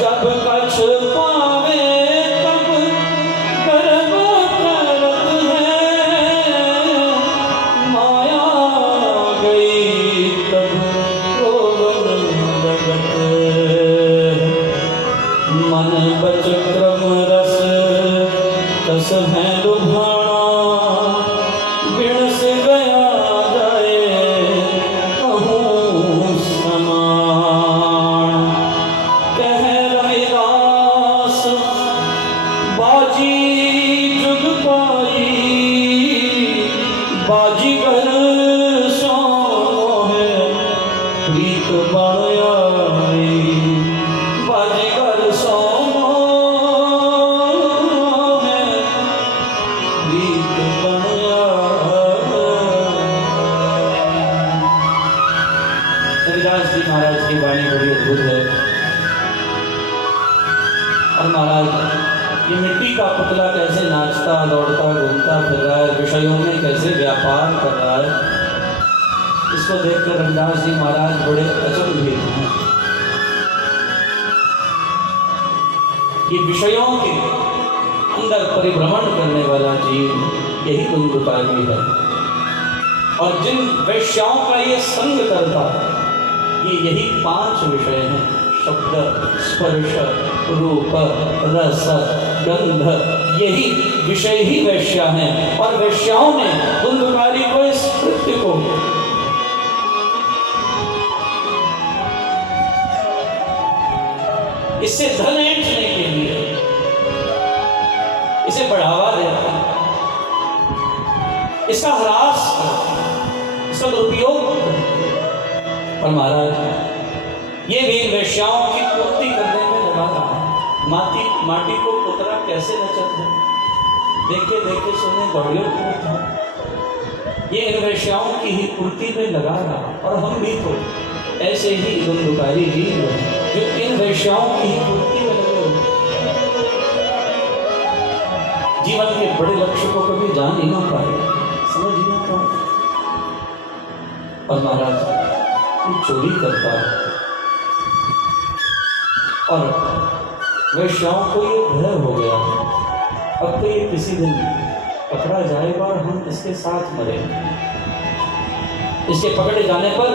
जब कछ पावे तब गर्व करत है। माया गई तब रोवन लगत है। मन बच क्रम रस तस है लुभाना। बिणस गया जाए कहूँ समान। कह रविदास बाजी जुग पाई। बाजीगर सो है प्रीत बण आई। बाजीगर सो है प्रीत बण आई। रविदास जी महाराज की वाणी बड़ी अद्भुत है। और महाराज, ये मिट्टी का पुतला कैसे नाचता दौड़ता घूमता फिर रहा है, विषयों में कैसे व्यापार कर रहा है, इसको देखकर रविदास जी महाराज बड़े अचंभित हैं। ये विषयों के अंदर परिभ्रमण करने वाला जीव यही कुंदकारी है। और जिन वैश्याओं का ये संग करता, यही 5 विषय हैं: शब्द, स्पर्श, रूप, रस, गंध। यही विषय ही वैश्या हैं। और वैश्याओं ने धुंधकारी को, इस कृत्य को इससे धन ऐंठने के लिए इसे बढ़ावा देता, इसका ह्रास, इसका दुरुपयोग। और महाराज ये भी वेश्याओं की पूर्ति करने में लगा रहा। माटी को पुतरा कैसे नचत है, देखे देखे सुने दौड़ियों को, ये इन वेश्याओं की ही पूर्ति में लगा रहा। और हम भी तो ऐसे ही धुंधकारी जीव हैं जो इन वेश्याओं की ही पूर्ति में लगे हुए। जीवन के बड़े लक्ष्य को कभी जान ही ना पाए, समझ ही ना पाए। और महाराज ये चोरी करता है और वेश्याओं को ये भय हो गया, अब तो ये किसी दिन पकड़ा जाएगा और हम इसके साथ मरेंगे। इसके पकड़े जाने पर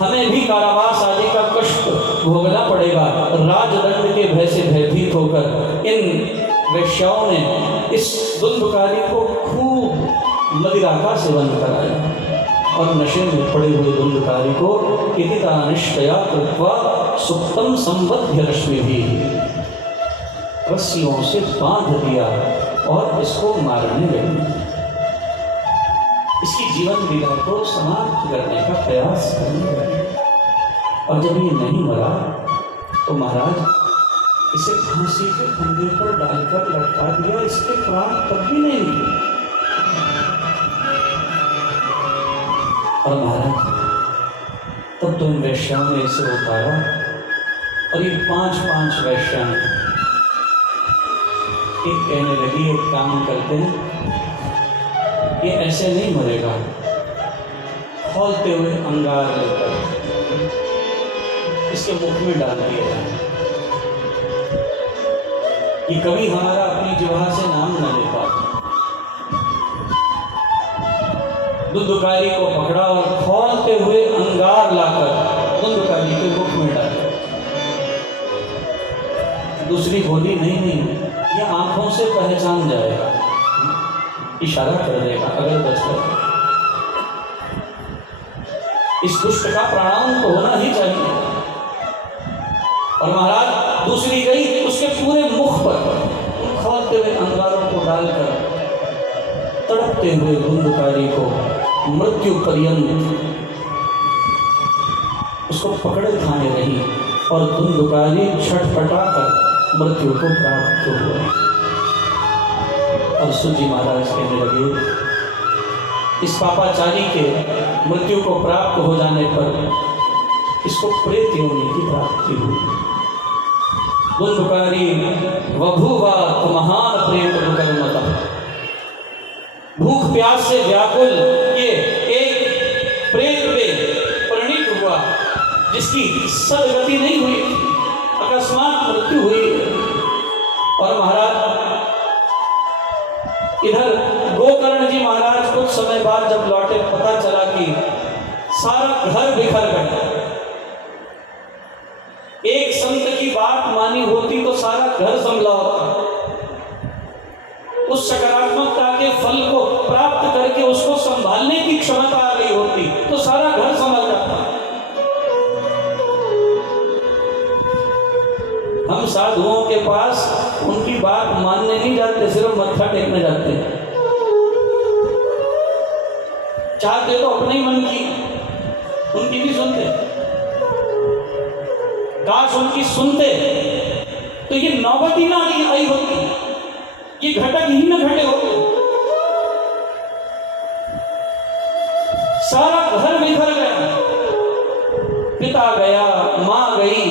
हमें भी कारावास आदि का कष्ट भोगना पड़ेगा। राजदंड के भय से भयभीत होकर इन वेश्याओं ने इस धुंधकारी को खूब मदिरा का सेवन कराया और नशे में पड़े हुए धुंधकारी को इतिता निष्ठया कृत्वा सुप्तम संबद्ध रश्मि भी रस्सियों से बांध दिया और इसको मारने लगे। इसकी जीवन लीला को समाप्त करने का प्रयास करने लगे। और जब ये नहीं मरा तो महाराज इसे फांसी के फंदे पर डालकर लटका दिया। इसके प्राण तब भी नहीं निकले। और महाराज तब तो इन वैश्याओं ने इसे उतारा और ये 5-5 वैश्याएं एक कहने लगी, एक काम करते हैं, ये ऐसे नहीं मरेगा। खोलते हुए अंगार लेकर इसके मुख में डाल दिया जाए, कि कभी हमारा अपनी जिह्वा से नाम न ले पाता। धुंधकारी को पकड़ा और खोलते हुए अंगार लाकर धुंधकारी के मुख में डाला। दूसरी बोली, नहीं, यह आंखों से पहचान जाएगा, इशारा कर देगा अगर बचकर। इस दुष्ट का प्राणांत होना ही चाहिए। और महाराज दूसरी गई, उसके पूरे मुख पर खोलते हुए अंगारों को डालकर तड़पते हुए धुंधकारी को मृत्यु पर्यंत उसको पकड़े खाने रही और धुंधकारी छटपटाकर मृत्यु को प्राप्त हुआ। और सूजी महाराज कहने लगे, इस पापाचारी के मृत्यु को प्राप्त हो जाने पर इसको प्रेत योनि की प्राप्ति हुई। धुंधकारी बभूवा महान प्रेत विकर्मतः, भूख प्यास से व्याकुल ये एक प्रेत में परिणित हुआ, जिसकी सदगति नहीं हुई, अकस्मात मृत्यु हुई। और महाराज इधर गोकर्ण जी महाराज कुछ समय बाद जब लौटे, पता चला कि सारा घर बिखर गया। एक संत की बात मानी होती तो सारा घर संभला होता। उस सकारात्मकता के फल को प्राप्त करके उसको संभालने की क्षमता आ गई होती तो सारा घर संभल जाता। हम साधुओं के पास उनकी बात मानने नहीं जाते, सिर्फ मत्था टेकने जाते हैं। चाहते तो अपने ही मन की, उनकी भी सुनते। काश उनकी सुनते तो ये नौबत ही ना आई होती, ये घटक ही न घटे होते। सारा घर बिखर गया, पिता गया, मां गई।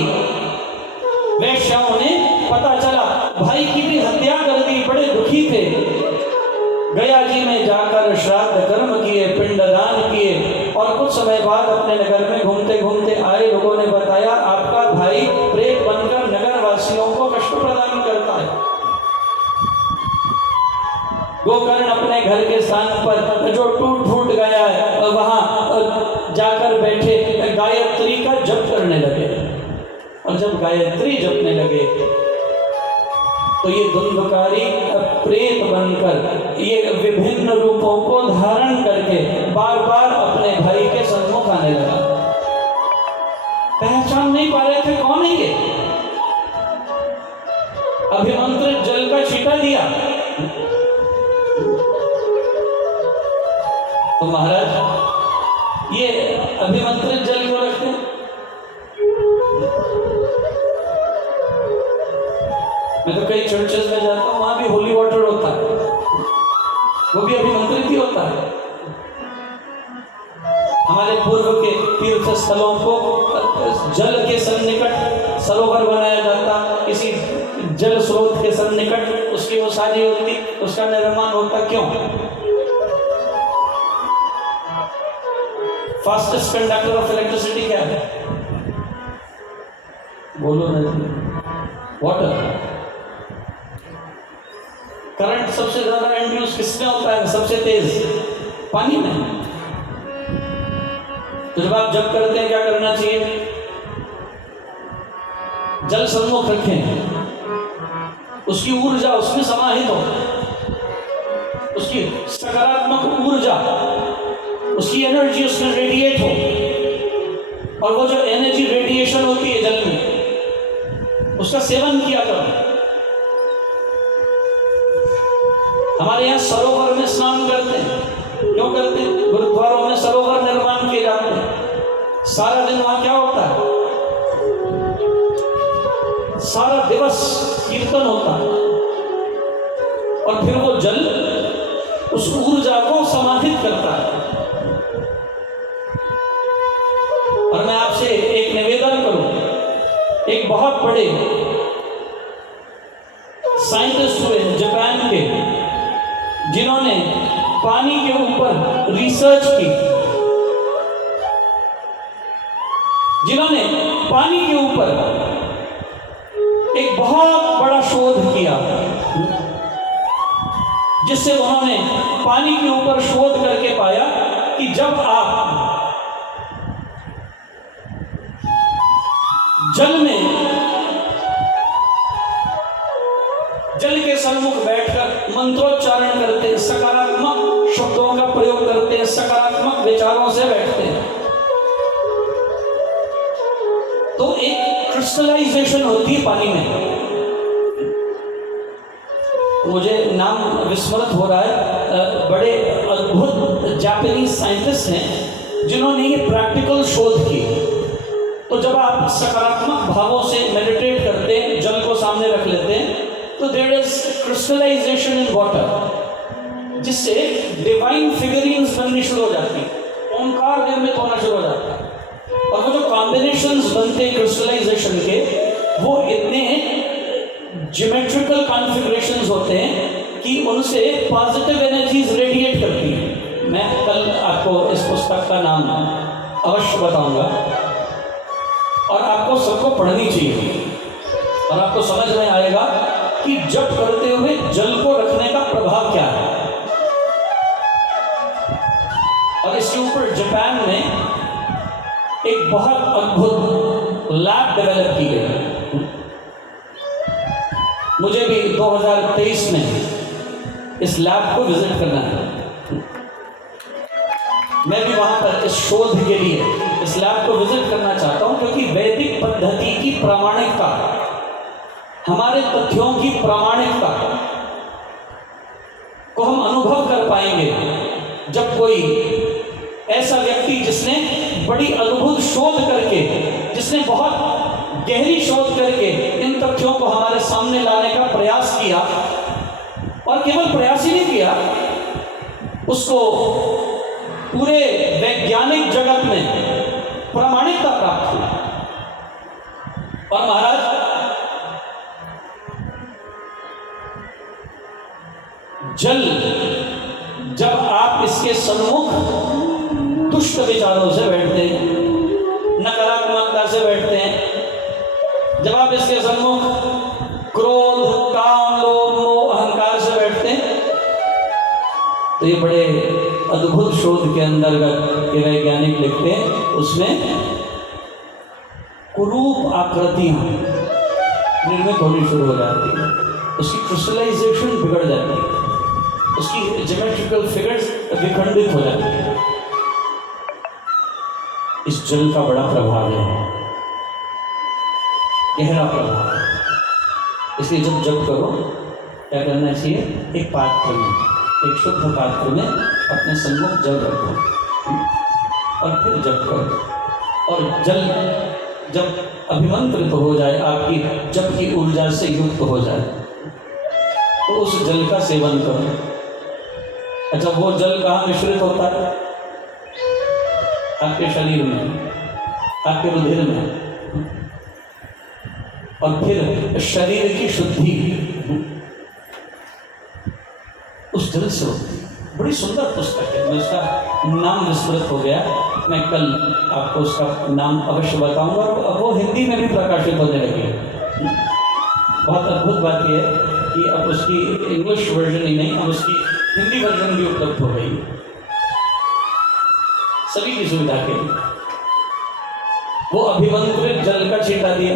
वैश्याओं ने पता चला, भाई की भी हत्या कर दी, बड़े दुखी थे। गया जी में जाकर श्राद्ध कर्म किए, पिंडदान किए और कुछ समय बाद अपने नगर में घूमते घूमते आए लोगों ने बताया, आपका भाई प्रेत बनकर नगर वासियों को कष्ट प्रदान करता है। गोकर्ण अपने घर के स्थान पर जो टूट फूट गया है वहां जाकर बैठे, गायत्री का जप करने लगे। और जब गायत्री जपने लगे तो ये धुंधकारी प्रेत बनकर ये विभिन्न रूपों को धारण करके बार बार अपने भाई के सम्मुख आने लगा। पहचान नहीं पा रहे थे कौन है ये। अभिमंत्रित जल का छींटा दिया तो महाराज ये अभिमंत्रित जल क्यों रखते हैं? मैं तो कई चर्चेस में जाता हूँ, वहां भी होली वाटर होता है, वो भी अभिमंत्रित ही होता है। हमारे पूर्व के तीर्थ स्थलों को जल के सन्निकट सरोवर बनाया जाता, किसी जल स्रोत के सन्निकट उसकी वो सारी होती, उसका निर्माण होता। क्यों? फास्टेस्ट कंडक्टर ऑफ इलेक्ट्रिसिटी क्या है? बोलो नहीं। वाटर। करंट सबसे ज्यादा इंड्यूस किसमें होता है? सबसे तेज पानी में। तो जब आप जप करते हैं क्या करना चाहिए? जल सम्मुख रखें, उसकी ऊर्जा उसमें समाहित हो, उसकी सकारात्मक ऊर्जा, उसकी एनर्जी उसमें रेडिएट हो। और वो जो एनर्जी रेडिएशन होती है जल में, उसका सेवन किया करो। हमारे यहाँ सरोवर में स्नान करते हैं, क्यों करते हैं? गुरुद्वारों में सरोवर निर्माण किए जाते हैं। सारा दिन वहां क्या होता है? सारा दिवस कीर्तन होता है और फिर वो जल उस ऊर्जा को समाहित करता है। और मैं आपसे एक निवेदन करूं, एक बहुत बड़े साइंटिस्ट हुए जापान के, जिन्होंने पानी के ऊपर रिसर्च की, जिन्होंने पानी के ऊपर एक बहुत बड़ा शोध किया, जिससे उन्होंने पानी के ऊपर शोध करके पाया कि जब आप जल में जल के सम्मुख बैठकर मंत्रोच्चारण करते हैं, सकारात्मक शब्दों का प्रयोग करते हैं, सकारात्मक विचारों से बैठते हैं, तो एक क्रिस्टलाइजेशन होती है पानी में। मुझे नाम विस्मृत हो रहा है, बड़े अद्भुत जापानीज साइंटिस्ट हैं जिन्होंने ये प्रैक्टिकल शोध की। तो जब आप सकारात्मक भावों से मेडिटेट करते हैं, जल को सामने रख लेते हैं, तो there is crystallisation in water, जिससे डिवाइन फिगरिंग्स बननी शुरू हो जाती है, ओंकार निर्मित होना शुरू हो जाता है। और वो जो कॉम्बिनेशंस बनते हैं क्रिस्टलाइजेशन के, वो इतने ज्योमेट्रिकल कॉन्फ़िगरेशंस होते हैं कि उनसे पॉजिटिव एनर्जीज रेडिएट करती हैं। मैं कल आपको इस पुस्तक का नाम अवश्य बताऊंगा और आपको सबको पढ़नी चाहिए और आपको समझ में आएगा कि जप करते हुए जल को रखने का प्रभाव क्या है। और इसके ऊपर जापान में एक बहुत अद्भुत लैब डेवलप की गई। मुझे भी 2023 में इस लैब को विजिट करना है। मैं भी वहां पर इस शोध के लिए इस लैब को विजिट करना चाहता हूं, क्योंकि वैदिक पद्धति की प्रामाणिकता, हमारे तथ्यों की प्रामाणिकता को हम अनुभव कर पाएंगे जब कोई ऐसा व्यक्ति जिसने बड़ी अद्भुत शोध करके, जिसने बहुत गहरी शोध करके इन तथ्यों को हमारे सामने लाने का प्रयास किया, और केवल प्रयास ही नहीं किया, उसको पूरे वैज्ञानिक जगत में प्रामाणिकता प्राप्त हुई। और महाराज, जल जब आप इसके सम्मुख दुष्ट विचारों से बैठते हैं, नकारात्मकता से बैठते हैं, जब आप इसके सम्मुख क्रोध, काम, लोभ, मोह, अहंकार से बैठते हैं, तो ये बड़े अद्भुत शोध के अंतर्गत ये वैज्ञानिक लिखते हैं, उसमें कुरूप आकृतियां निर्मित होनी शुरू हो जाती है, उसकी क्रिस्टलाइजेशन बिगड़ जाती है, उसकी ज्योमेट्रिकल फिगर्स विखंडित हो जाती है। इस जल का बड़ा प्रभाव है, गहरा प्रभाव है। इसलिए जब जप करो क्या करना चाहिए, एक पात्र में, एक शुद्ध पात्र में अपने सम्मुख जल रखो और फिर जप करो। और जल जब अभिमंत्रित हो जाए, आपकी जप की ऊर्जा से युक्त हो जाए, तो उस जल का सेवन करो। अच्छा, वो जल कहाँ मिश्रित होता है? आपके शरीर में, आपके रुधिर में, और फिर शरीर की शुद्धि उस जल से होती है। बड़ी सुंदर पुस्तक है, मैं उसका नाम विस्मृत हो गया, मैं कल आपको उसका नाम अवश्य बताऊंगा। अब वो हिंदी में भी प्रकाशित होने लगी है। बहुत अद्भुत बात यह है कि अब उसकी इंग्लिश वर्जन ही नहीं, अब उसकी हिंदी वर्जन भी उपलब्ध हो गई सभी की सुविधा के लिए। वो अभिमंत्रित जल का छींटा दिया,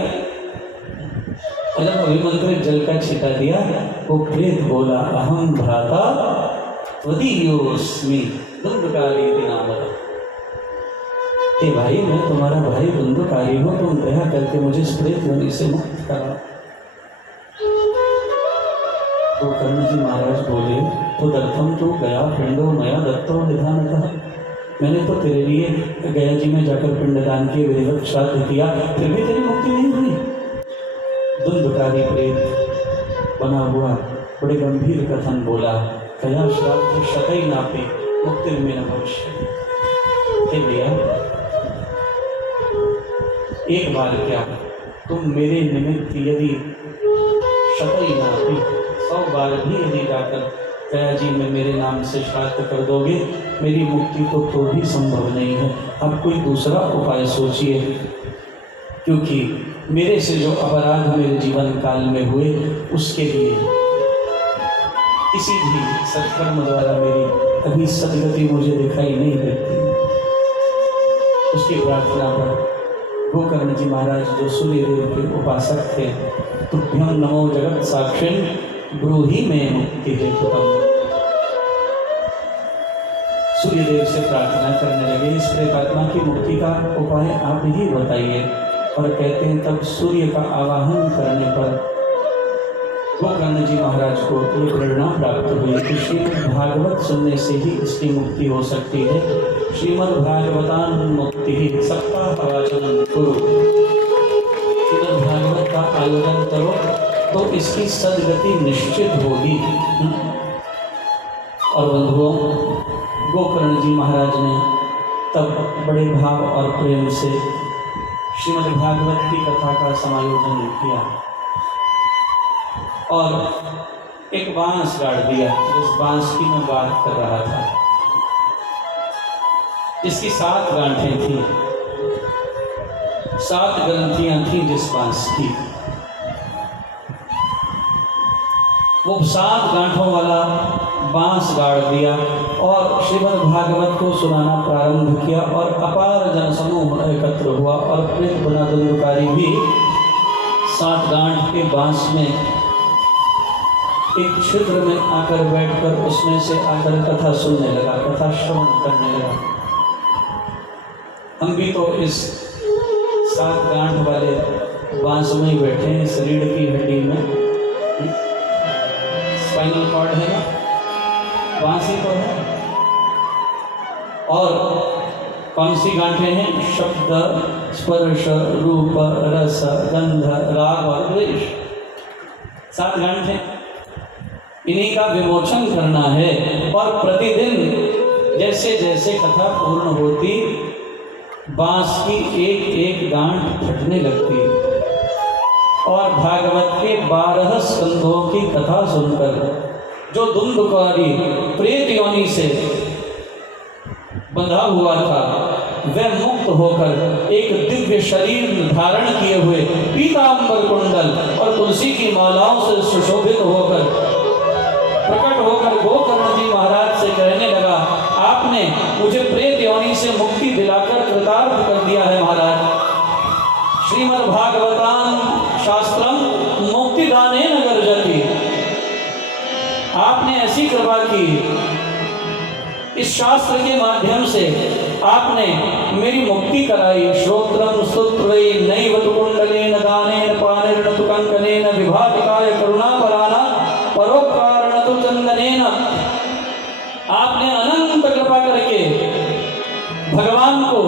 और जब अभिमंत्रित जल का छींटा दिया, वो प्रेत बोला, अहम भ्राता त्वदीयोऽस्मि दुंदुकारी नामतः। हे भाई, मैं तुम्हारा भाई दुंदुकारी हूँ, तुम दया करके मुझे इस प्रेत योनि से मुक्त करो। तो कर्ण जी महाराज बोले, तो दत्तम तो गया पिंडो मया दत्तो विधानतः। मैंने तो तेरे लिए गया जी में जाकर पिंडदान किए, विधिवत श्राद्ध किया, फिर भी तेरी मुक्ति नहीं हुई। दुंदुकारी प्रेत बना हुआ बड़े गंभीर कथन बोला, कया श्राद्ध शतै नापि मुक्ति में न भविष्य। हे भैया, एक बार क्या, तुम मेरे निमित्त यदि शतै नापि 100 बार भी यदि जाकर कया जी में मेरे नाम से श्राद्ध कर दोगे, मेरी मुक्ति तो भी संभव नहीं है। अब कोई दूसरा उपाय सोचिए, क्योंकि मेरे से जो अपराध मेरे जीवन काल में हुए, उसके लिए किसी भी सत्कर्म द्वारा मेरी अभी सदगति मुझे दिखाई नहीं देती। उसकी प्रार्थना पर गोकर्ण जी महाराज, जो सूर्यदेव के उपासक थे, तुभ्यं नमो जगत साक्षिण ब्रूहि में मुक्ति हेतुकम्, सूर्यदेव से प्रार्थना करने लगे, इस प्रेतात्मा की मुक्ति का उपाय आप ही बताइए। और कहते हैं तब सूर्य का आवाहन करने पर गोकर्ण जी महाराज को ये प्रेरणा प्राप्त हुई कि श्रीमद् भागवत सुनने से ही इसकी मुक्ति हो सकती है। श्रीमद् भागवतान मुक्ति ही सप्ताह वाचन करो, श्रीमद् भागवत का आयोजन करो तो इसकी सदगति निश्चित होगी। और बंधुओं, गोकर्ण जी महाराज ने तब बड़े भाव और प्रेम से श्रीमद् भागवत की कथा का समायोजन किया और एक बांस गाड़ दिया, जिस बांस की मैं बात कर रहा था, इसकी 7 गांठें थी, 7 ग्रंथियां थी जिस बांस की। वो 7 गांठों वाला बांस गाड़ दिया और श्रीमद् भागवत को सुनाना प्रारंभ किया और अपार जनसमूह एकत्र हुआ और प्रेत बना दुंदुकारी भी 7 गांठ के बांस में एक छिद्र में आकर बैठकर उसमें से आकर कथा सुनने लगा, कथा श्रवण करने लगा। हम भी तो इस 7 गांठ वाले बांस में ही बैठे हैं, शरीर की हड्डी में स्पाइनल कॉर्ड है ना, बांस ही तो है। और कौन सी गांठें हैं? शब्द, स्पर्श, रूप, रस, गंध, राग और द्वेष, 7 गांठें। इन्हीं का विमोचन करना है और प्रतिदिन जैसे जैसे कथा पूर्ण होती, बांस की एक एक गांठ फटने लगती और भागवत के 12 स्कंधों की कथा सुनकर जो दुंदुकारी प्रेत योनि से बंधा हुआ था, वह मुक्त होकर एक दिव्य शरीर धारण किए हुए पीतांबर कुंडल और तुलसी की मालाओं से सुशोभित होकर प्रकट होकर गोकर्ण जी महाराज से कहने लगा, आपने मुझे प्रेत योनि से मुक्ति दिलाकर कृतार्थ कर दिया है महाराज। श्रीमद् भागवतां शास्त्रम मुक्तिदानेन गर्जति। आपने ऐसी कृपा की, इस शास्त्र के माध्यम से आपने मेरी मुक्ति कराई। श्रोत्रम स्तुत्वै नैव तु कुंडलेन दानेन पानेन तु कंकनेन विभातिकाय करुणापराना परोपकारेण तु चंदनेन। आपने अनंत कृपा करके भगवान को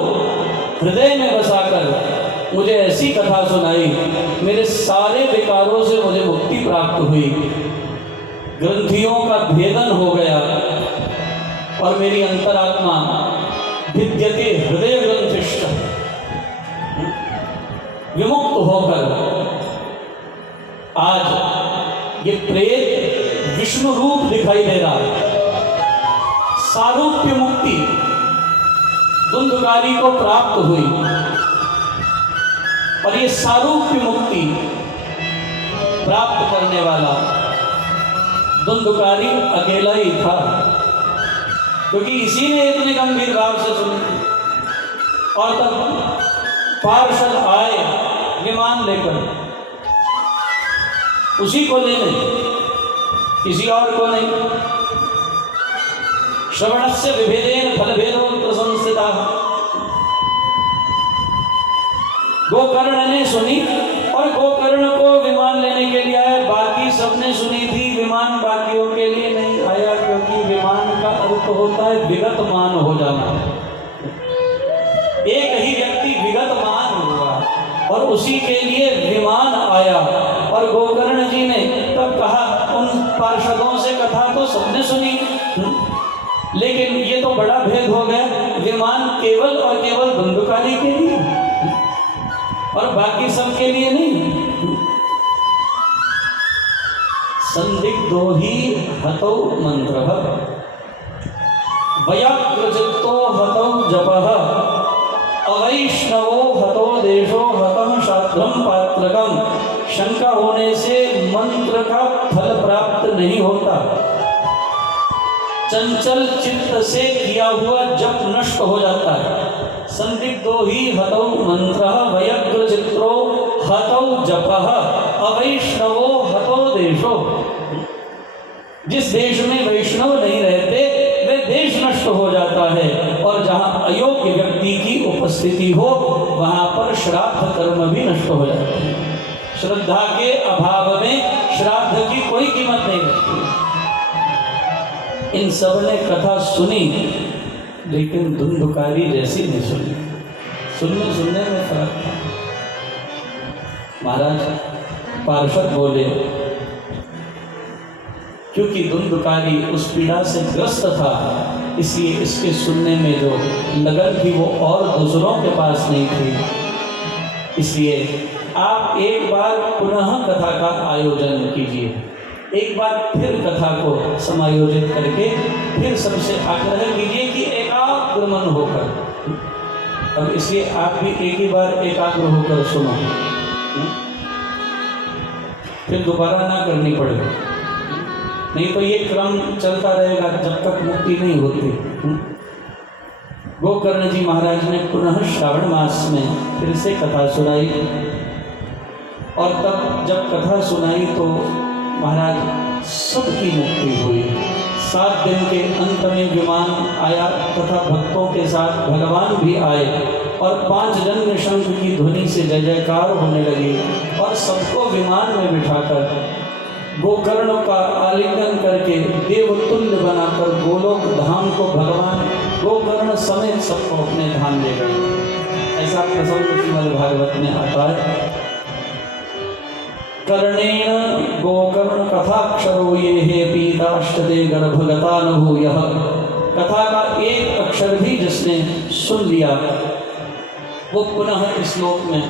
हृदय में बसाकर मुझे ऐसी कथा सुनाई, मेरे सारे विकारों से मुझे मुक्ति प्राप्त हुई, ग्रंथियों का भेदन हो गया और मेरी अंतरात्मा भिद्यते हृदय ग्रंथिष्ठ विमुक्त होकर आज ये प्रेत विष्णु रूप दिखाई दे रहा है। सारूप्य मुक्ति धुंधकारी को प्राप्त हुई और ये सारूप्य मुक्ति प्राप्त करने वाला धुंधकारी अकेला ही था, क्योंकि इसी ने इतने गंभीर भाव से सुनी। और तब पार्षद आए विमान लेकर, उसी को लेने, किसी और को नहीं। श्रवणस्य विभेदेन फलभेदो प्रशंसिता। गोकर्ण ने सुनी और गोकर्ण को विमान लेने के लिए आया। बाकी सबने सुनी थी, विमान बाकियों के लिए नहीं आया, क्योंकि विमान का अर्थ होता है विगत मान हो जाना। एक ही व्यक्ति विगत मान हुआ और उसी के लिए विमान आया। और गोकर्ण जी ने तब कहा, उन पार्षदों से कथा तो सबने सुनी, लेकिन ये तो बड़ा भेद हो गया, विमान केवल और केवल धुंधकारी के लिए और बाकी सब के लिए नहीं। संदिग्धो ही हतौ मंत्रः वयाग्रचित्तो हतौ जपः अवैष्णवो हतो देशो हतः शास्त्रम पात्रकम। शंका होने से मंत्र का फल प्राप्त नहीं होता। चंचल चित्त से किया हुआ जप नष्ट हो जाता है। संदिग्धो ही हतौ मंत्रः वयग्र चित्रो हतौ जपः अवैष्णवो हतो देशो। जिस देश में वैष्णव नहीं रहते वे देश नष्ट हो जाता है, और जहाँ अयोग्य व्यक्ति की उपस्थिति हो वहाँ पर श्राद्ध कर्म भी नष्ट हो जाते हैं। श्रद्धा के अभाव में श्राद्ध की कोई कीमत नहीं रहती। इन सब ने कथा सुनी, लेकिन धुंधकारी जैसी नहीं सुनी। सुनने में फर्क था। महाराज पार्षद बोले, क्योंकि धुंधकारी उस पीड़ा से ग्रस्त था, इसलिए इसके सुनने में जो लगन थी वो और दूसरों के पास नहीं थी। इसलिए आप एक बार पुनः कथा का आयोजन कीजिए, एक बार फिर कथा को समायोजित करके फिर सबसे आग्रह कीजिए कि एकाग्र मन होकर। अब इसलिए आप भी एक ही बार एकाग्र होकर सुनो, फिर दोबारा ना करनी पड़े, नहीं तो ये क्रम चलता रहेगा जब तक मुक्ति नहीं होती। गोकर्ण जी महाराज ने पुनः श्रावण मास में फिर से कथा सुनाई, और तब जब कथा सुनाई तो महाराज सबकी मुक्ति हुई। 7 दिन के अंत में विमान आया तथा भक्तों के साथ भगवान भी आए, और 5 जन्म शंख की ध्वनि से जय जयकार होने लगी, और सबको विमान में बिठाकर गोकर्ण का आलिंगन करके देवतुल्य बनाकर गोलोक धाम को भगवान गोकर्ण समेत सबको अपने धाम ले गए। ऐसा प्रसंग श्रीमद् भागवत में आता है। कर्णेन गोकर्ण कथाक्षरो ये हे पीताष्टते गर्भगतानुभूयः। कथा का एक अक्षर भी जिसने सुन लिया वो पुनः इस श्लोक में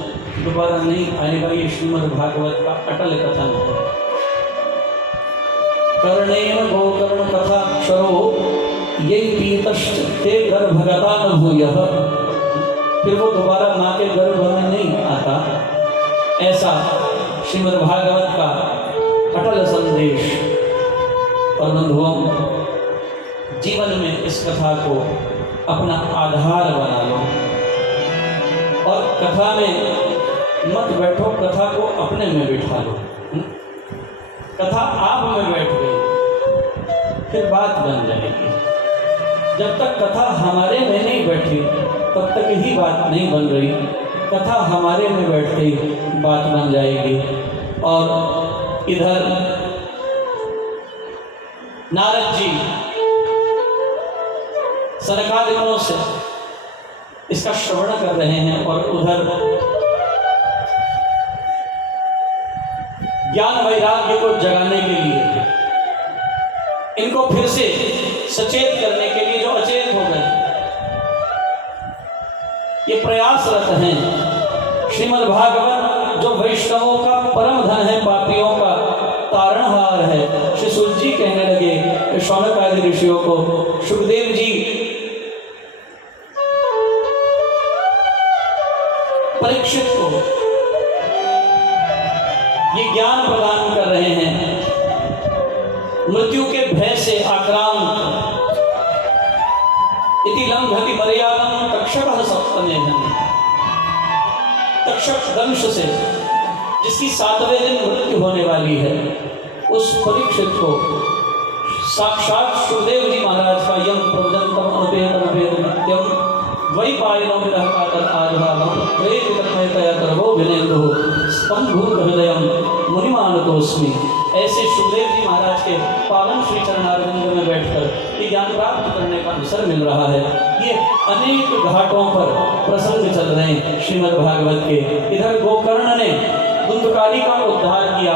दोबारा नहीं आएगा। ये श्रीमद् भागवत का अटल कथन है। कर्णेन गोकर्ण कथाक्षरो ये पीतष्टते गर्भगतानुभूयः। फिर वो दोबारा माँ के गर्भ में नहीं आता। ऐसा श्रीमद् भागवत का अटल संदेश और बंधुओं, जीवन में इस कथा को अपना आधार बना लो और कथा में मत बैठो, कथा को अपने में बिठा लो। कथा आप में बैठ गई फिर बात बन जाएगी। जब तक कथा हमारे में नहीं बैठी तब तक ही बात नहीं बन रही। कथा हमारे में बैठ गई बात बन जाएगी। और इधर नारद जी सनकादिकों से इसका श्रवण कर रहे हैं और उधर ज्ञान वैराग्य को जगाने के लिए, इनको फिर से सचेत करने के लिए जो अचेत हो गए, ये प्रयासरत हैं। श्रीमद् भागवत जो वैष्णवों का परम धन है, पापियों का तारणहार है। श्री सूत जी कहने लगे शौनक आदि ऋषियों को, सुखदेव जी परीक्षित को ये ज्ञान प्रदान कर रहे हैं। मृत्यु के भय से आक्रांत, इति लंघति मर्यादं तक्षकः सप्तमे धने। तक्षक दंश से जिसकी 7वें दिन मृत्यु होने वाली है, उस परीक्षित को साक्षात सुखदेव जी महाराज का यम प्रवदंतम अनुपेतम नित्यम वही पायनों में रहता कर आजभावम वही वितमयतया करवो विनेन्दु स्तंभूत हृदयम मुनिमानतोस्मि। ऐसे सुखदेव जी महाराज के पावन श्री चरणारविंद में बैठकर ये ज्ञान प्राप्त करने का अवसर मिल रहा है। ये अनेक घाटों पर प्रसंग चल रहे हैं श्रीमद् भागवत के। इधर गोकर्ण ने धुंधकारी का उद्धार किया।